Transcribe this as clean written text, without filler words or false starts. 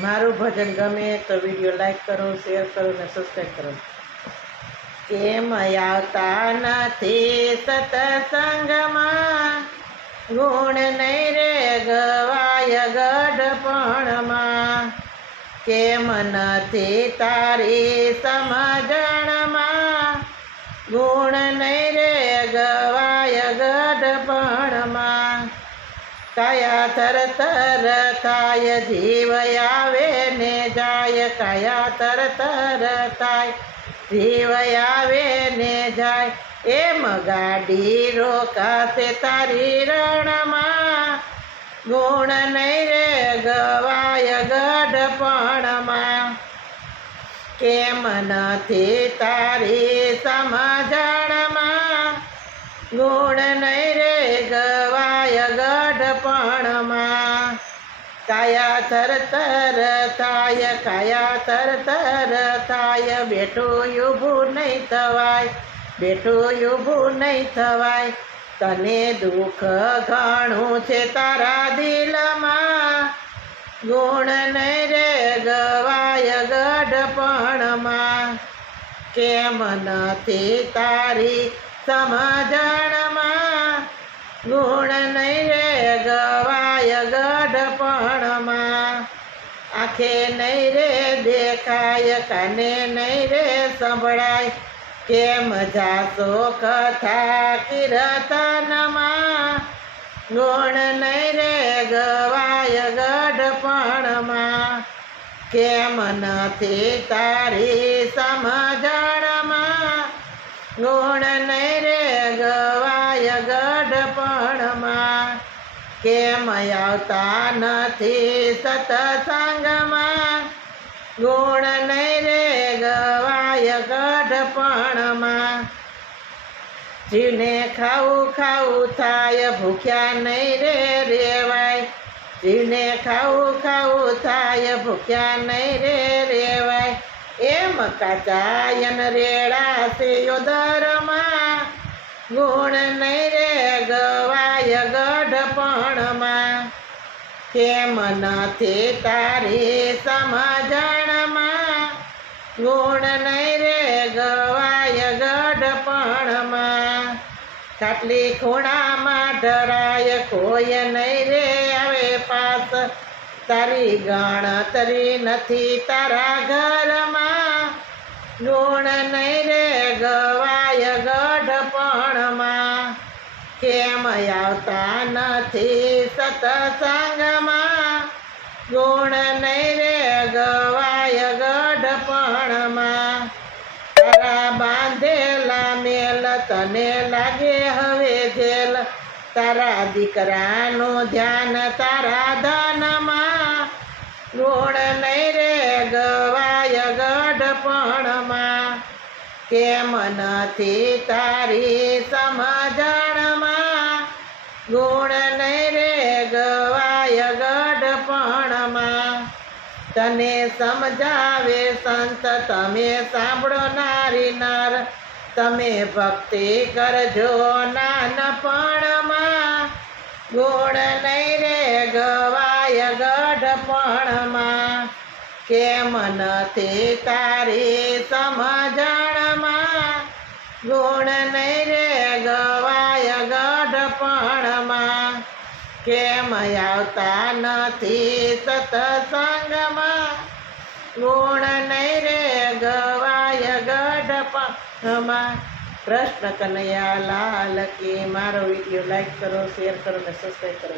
મારું ભજન ગમે તો વિડીયો લાઈક કરો, શેર કરો ને સબસ્ક્રાઈબ કરો. કેમ આવતા નથી સત્સંગમાં, ગુણ નહીં રે ગવાય ગઢપણમાં. કેમ નથી તારી સમજણમાં, ગુણ નહીં રે ગવાય ગઢપણમાં. કયા થર થર થાય જીવ આવે ને જાય, કયા થર થર થાય જીવ આવે ને જાય. એમ ગાડી રોકાશે તારી રણમાં, ગુણ નહીં રે ગવાય ગઢપણમાં. કેમ નથી તારી સમજણમાં, ગુણ નહીં રે ગવાય ગઢપણમાં. કયા થર થર થાય, કયા થર થર થાય, બેઠું ઊભું નહીં થવાય, બેઠું ઊભું નહીં થવાય. તને દુઃખ ઘણું છે તારા દિલમાં, ગુણ નહીં રે ગવાય ગઢપણમાં. કેમ નથી તારી સમજણમાં, ગુણ નહીં રે ગવાય ગઢપણમાં. આંખે નહીં રે દેખાય, કાને નહીં રે સંભળાય, કેમ જાશો કથા કીર્તનમાં, ગુણ નહીં રે ગવાય ગઢપણમાં. કેમ નથી તારી સમજણમાં, ગુણ નહીં રે ગવાય ગઢપણમાં. કેમ આવતા નથી સત્સંગમાં, ગુણ નહીં રે ગવાય ગઢપણમાં. જીવને ખાવું ખાવું થાય, ભૂખ્યા નહીં રે રેવાય, જીવને ખાવું ખાવું થાય, ભૂખ્યા નહીં રે રેવાય. એમ કાચાયન રેડાશે યોદરમાં, ગુણ નહીં રે ગવાય ગઢપણમાં. કેમ નથી તારી સમજણમાં, ગુણ નહીં રે ગવાય ગઢપણમાં. ખાટલી ખૂણામાં ડરાય, કોઈ નહીં રે આવે પાસ, તારી ગણતરી નથી તારા ઘરમાં, ગુણ નહીં રે ગવાય ગઢપણમાં. કેમ આવતા નથી સત્સંગમાં, ગુણ નહીં રે ગવાય ગઢપણમાં. તારા બાંધેલા મેલ તને લાગે હવે જેલ, તારા દીકરાનું ધ્યાન તારા ધનમાં, ગુણ નહીં રે ગવાય ગઢપણમાં. કેમ નથી તારી સમજણમાં, ગુણ નહીં રે ગવાય ગઢપણમાં. તને સમજાવે સંત તમે સાંભળો નારી નર, તમે ભક્તિ કરજો નાનપણમાં, ગુણ નહીં રે ગવાય ગઢપણમાં. કેમ નથી તારી સમજણમાં, ગુણ નહીં રે ગવાય ગઢપણમાં. કેમ આવતા નથી સત્સંગમાં, ગુણ નહીં રે ગવાય ગઢપણમાં. કૃષ્ણ કનૈયા લાલ કી. મારો વિડીયો લાઈક કરો, શેર કરો ને સબસ્ક્રાઈબ કરો.